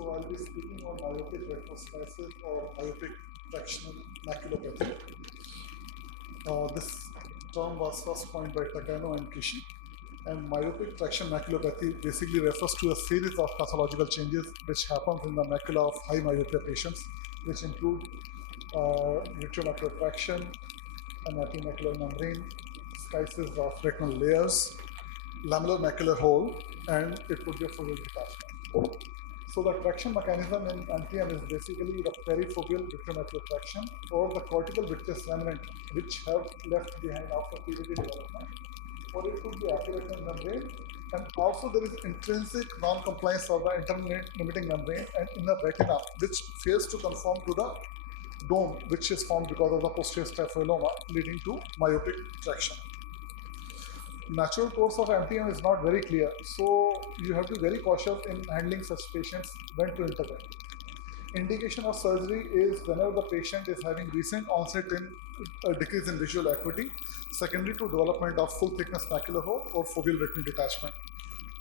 So I'll be speaking on myopic retinoschisis or myopic fractional maculopathy. This term was first coined by Takano and Kishi. And myopic traction maculopathy basically refers to a series of pathological changes which happens in the macula of high myopia patients, which include retromacular traction, an epimacular membrane, schisis of retinal layers, lamellar macular hole, and it could be a foveal detachment. So the traction mechanism in MTM is basically the perifoveal retromacular traction or the cortical vitreous remnant which have left behind after PVD development, or it could be acuretinal membrane, and also there is intrinsic non-compliance of the internal limiting membrane and inner retina which fails to conform to the dome which is formed because of the posterior staphyloма leading to myopic traction. Natural course of MTM is not very clear, so you have to be very cautious in handling such patients when to intervene. Indication of surgery is whenever the patient is having recent onset in decrease in visual acuity, secondary to development of full thickness macular hole or foveal retinal detachment,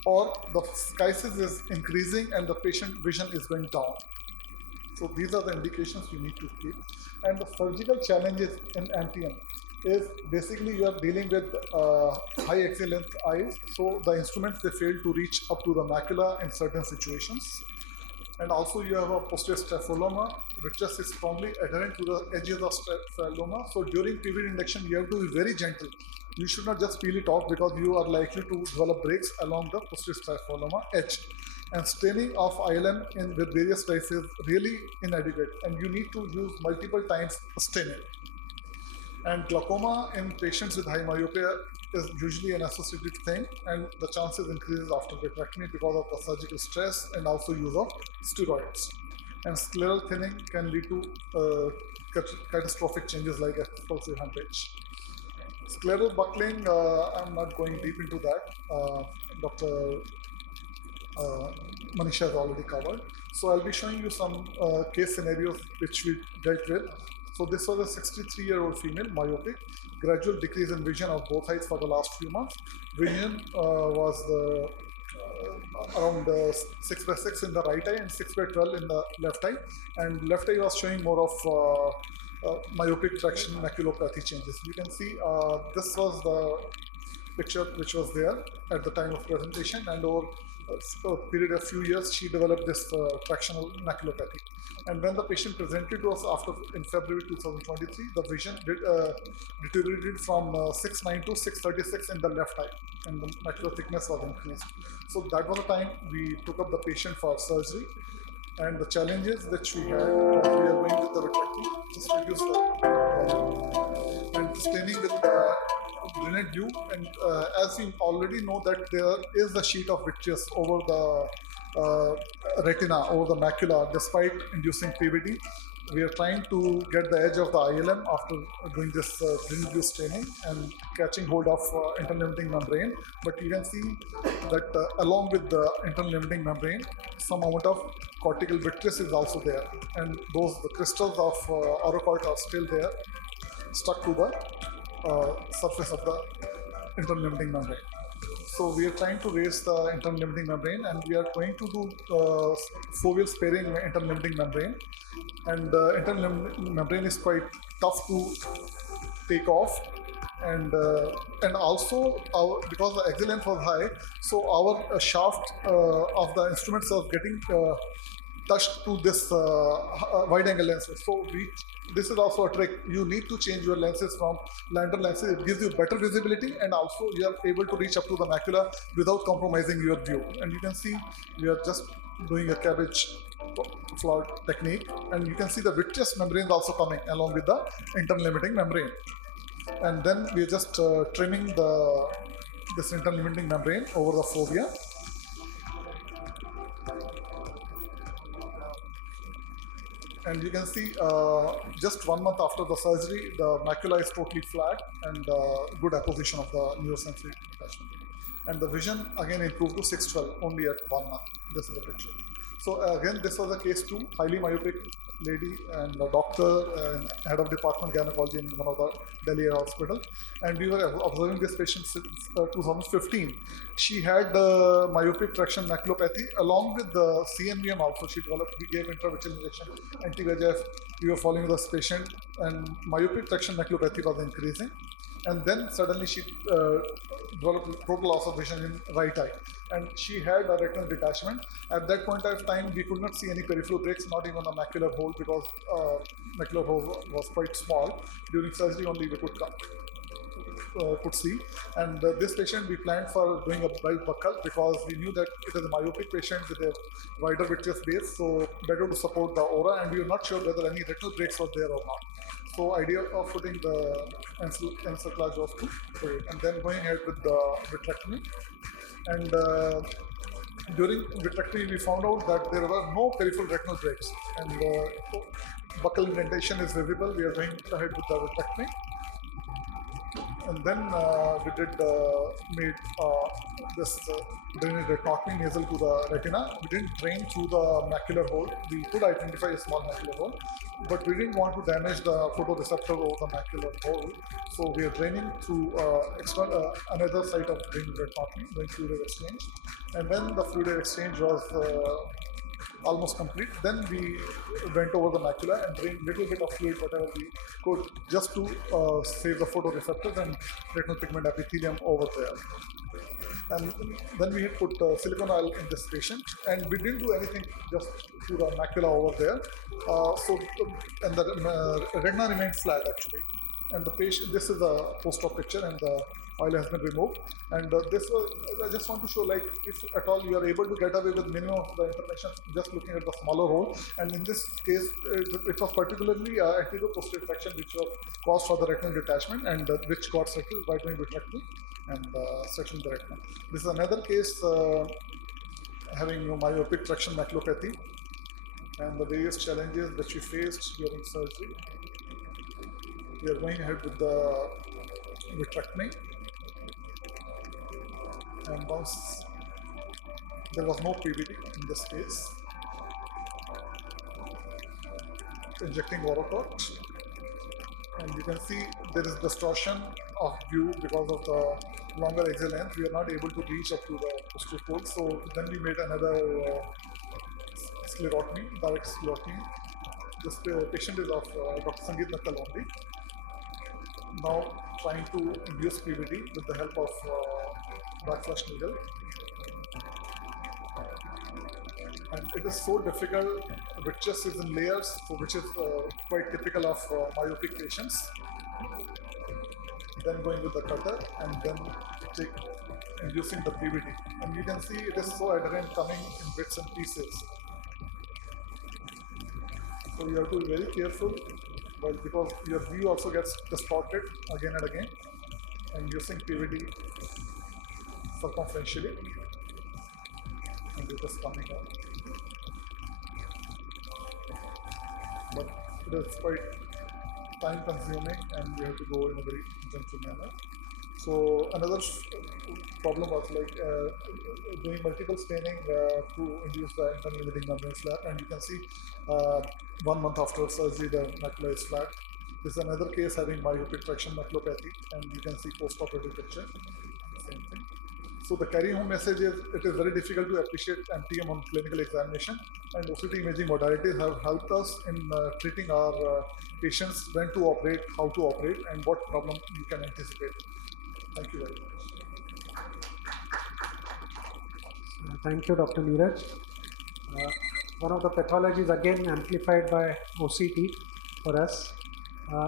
or the schisis is increasing and the patient vision is going down. So these are the indications you need to keep. And the surgical challenges in MTM is basically you are dealing with high axial length eyes, so the instruments they fail to reach up to the macula in certain situations. And also you have a posterior staphylomas, vitreous is strongly adherent to the edges of staphylomas. So during PVD induction, you have to be very gentle. You should not just peel it off because you are likely to develop breaks along the posterior staphylomas edge. And staining of ILM with various dyes is really inadequate, and you need to use multiple times staining. And glaucoma in patients with high myopia is usually an associated thing, and the chances increases after vitrectomy because of the surgical stress and also use of steroids. And scleral thinning can lead to catastrophic changes like expulsive hemorrhage. Scleral buckling, I'm not going deep into that. Dr. Manisha has already covered. So I'll be showing you some case scenarios which we dealt with. So this was a 63-year-old female, myopic, gradual decrease in vision of both eyes for the last few months. Vision was around 6/6 in the right eye and 6/12 in the left eye. And left eye was showing more of myopic traction maculopathy changes. You can see this was the picture which was there at the time of presentation, and over a period of few years she developed this tractional maculopathy. And when the patient presented to us in February 2023, the vision deteriorated from 6/9 to 6/36 in the left eye, and the macular thickness was increased. So that was the time we took up the patient for surgery. And the challenges which we had, we are going with the vitrectomy, just reduce the and staining with granite dew. And as you already know that there is a sheet of vitreous over the retina, over the macula, despite inducing PVD. We are trying to get the edge of the ILM after doing this granite dew staining and catching hold of internal limiting membrane. But you can see that along with the internal limiting membrane, some amount of cortical vitreous is also there, and the crystals of aurocort are still there, stuck to the surface of the internal limiting membrane. So we are trying to raise the internal limiting membrane, and we are going to do foveal sparing internal limiting membrane. And the internal membrane is quite tough to take off, and also because the axial length was high, so our shaft of the instruments was getting touched to this wide angle lenses. So this is also a trick. You need to change your lenses from lantern lenses. It gives you better visibility, and also you are able to reach up to the macula without compromising your view. And you can see we are just doing a cabbage flower technique, and you can see the vitreous membrane also coming along with the internal limiting membrane. And then we are just trimming this internal limiting membrane over the fovea. And you can see just 1 month after the surgery, the macula is totally flat and good apposition of the neurosensory detachment. And the vision again improved to 6/12 only at 1 month. This is the picture. So again, this was a case 2, highly myopic lady and a doctor and head of department gynecology in one of the Delhi hospital. And we were observing this patient since 2015. She had myopic traction maculopathy along with the CNVM also. She developed, we gave intravitreal injection, anti-VEGF. We were following this patient and myopic traction maculopathy was increasing. And then suddenly she developed total loss of vision in right eye. And she had a retinal detachment. At that point of time, we could not see any peripheral breaks, not even a macular hole, because macular hole was quite small. During surgery only we could see. And this patient we planned for doing a bright buccal because we knew that it is a myopic patient with a wider vitreous base, so better to support the aura, and we were not sure whether any retinal breaks were there or not. So idea of putting the encerclage was to do it, and then going ahead with the vitrectomy. And during vitrectomy, we found out that there were no peripheral retinal breaks, and buccal indentation is visible. We are going ahead with the vitrectomy. And then we did made this drainage retinotomy nasal to the retina. We didn't drain through the macular hole. We could identify a small macular hole, but we didn't want to damage the photoreceptor over the macular hole. So we are draining through another site of drainage retinotomy, doing fluid exchange. And when the fluid exchange was almost complete, then we went over the macula and drained little bit of fluid, whatever we could, just to save the photoreceptors and retinal pigment epithelium over there. And then we had put silicone oil in this patient, and we didn't do anything, just to the macula over there. And the retina remained flat actually. And the patient, this is a post-op picture, and the oil has been removed. And this was, I just want to show, like, if at all you are able to get away with minimum of the information just looking at the smaller hole. And in this case, it was particularly anterior posterior traction which was caused for the retinal detachment, and which got settled by doing vitrectomy and settling the retina. This is another case having myopic traction maculopathy and the various challenges that she faced during surgery. We are going ahead with the vitrectomy. And once there was no PVD in this case, injecting Orocort, and you can see there is distortion of view because of the longer axial length. We are not able to reach up to the posterior pole, so then we made another sclerotomy, direct sclerotomy. This patient is of Dr. Sangeet Mittal only. Now trying to induce PVD with the help of backflash needle. And it is so difficult, vitreous is in layers, so which is quite typical of myopic patients. Then going with the cutter and then inducing the PVD. And you can see it is so adherent, coming in bits and pieces. So you have to be very careful, well, because your view also gets distorted again and again, and using PVD circumferentially, and it is coming out. But it is quite time consuming, and we have to go in a very gentle manner. So another problem was like doing multiple staining to induce the internal limiting membrane flap, and you can see 1 month after surgery the macula is flat. This is another case having myopic traction maculopathy, and you can see post-operative picture, same thing. So the carry-home message is, it is very difficult to appreciate MTM on clinical examination, and OCT imaging modalities have helped us in treating our patients, when to operate, how to operate, and what problem you can anticipate. Thank you very much. Thank you, Dr. Neeraj. One of the pathologies again amplified by OCT for us.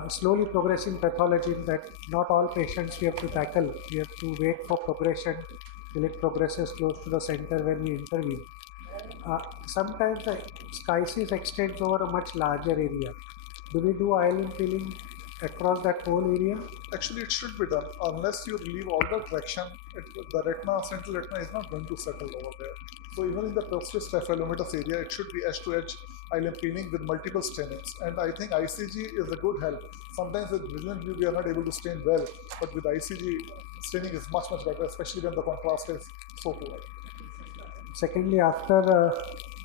Slowly progressing pathology that not all patients we have to tackle. We have to wait for progression till it progresses close to the center when we intervene. Sometimes the schisis extends over a much larger area. Do we do ILM peeling across that whole area? Actually, it should be done. Unless you relieve all the traction, the retina, central retina is not going to settle over there. So even in the posterior staphylomatous area, it should be edge-to-edge ILM peeling with multiple stainings. And I think ICG is a good help. Sometimes with vigilant view, we are not able to stain well, but with ICG, staining is much better, especially when the contrast is so poor. Secondly, after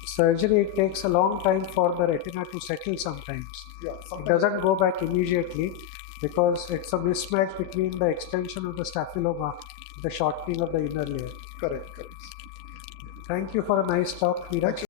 surgery, it takes a long time for the retina to settle sometimes. Yeah, It sometimes doesn't go back immediately because it's a mismatch between the extension of the staphyloma and the shortening of the inner layer. correct, correct. Thank you for a nice talk, Neeraj.